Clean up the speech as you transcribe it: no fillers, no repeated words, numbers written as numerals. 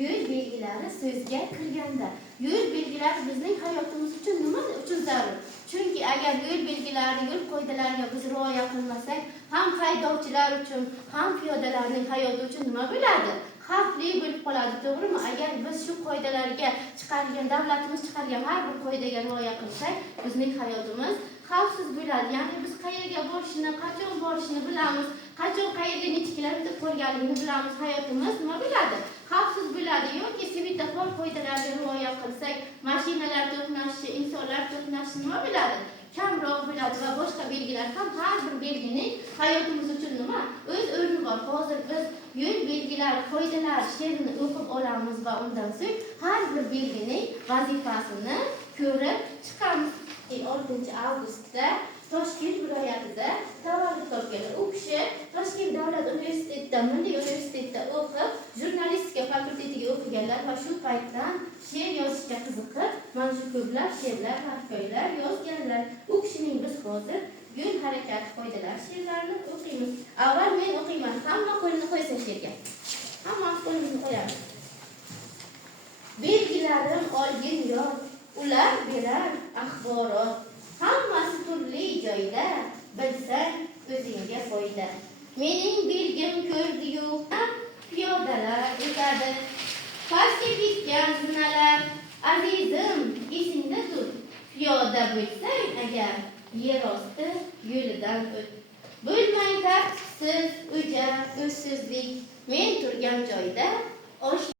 yo'l belgilari so'zga kirganda, yo'l belgilari bizning hayotimiz uchun nima uchun zarur? Chunki agar yo'l belgilari, yo'l qoidalariga biz rioya qilmasak, ham haydovchilar uchun, ham piyodalarning hayoti uchun nima bo'ladi? Xavfli bo'lib qoladi, to'g'rimi? Agar biz shu qoidalarga chiqargan, davlatimiz chiqargan har bir qoidaga rioya qilsak, bizning hayotimiz xavfsiz bo'ladi. Ya'ni biz qayerga borishni, qachon borishni bilamiz, qachon qayerga necha kilometr qolganligini bilamiz, hayotimiz nima bo'ladi? Xavfsiz bo'ladi. Yoki svetofor qoidalariga rioya qilsak, mashinalar to'qnashishi, insonlar to'qnashishi nima bo'ladi? Kamroq bo'ladi va boshqa belgilar ham har bir belgining hayotimiz uchun nima? O'z o'rni bor. Hozir biz yo'l belgilari, qoidalar she'rini o'qib olamiz va undan so'ng har bir belgining vazifasini ko'rib chiqamiz. 6 avgustda Toshkent viloyatida tavallud topganlar. U kishi Toshkent davlat universitetida, Milliy universitetda o'qib, jurnalistika fakultetiga o'qiganlar va shu paytdan she'r yozishga qiziqib, mana shu ko'plab she'rlar, hikoyalar yozganlar. U kishining biz hozir yo'l harakati qoidalari she'rlarini o'qiymiz. Avval men o'qiyman. Hamma qo'lini qo'ysa she'rga. Hamma qo'lini qo'yamiz. Belgilarim olgin yod, ular berar axborot. Hammasi turli joyda, bilsang o'zingga foyda. Mening belgim ko'rdi-yu, piyodalar o'tadi. Pastga ketgan zinalar, azizim, esingda tut. Piyoda bo'lsang agar, yer osti yo'lidan o't. Bo'lmang tartibsiz, o'ja, o'zsizlik. Men turgan joyda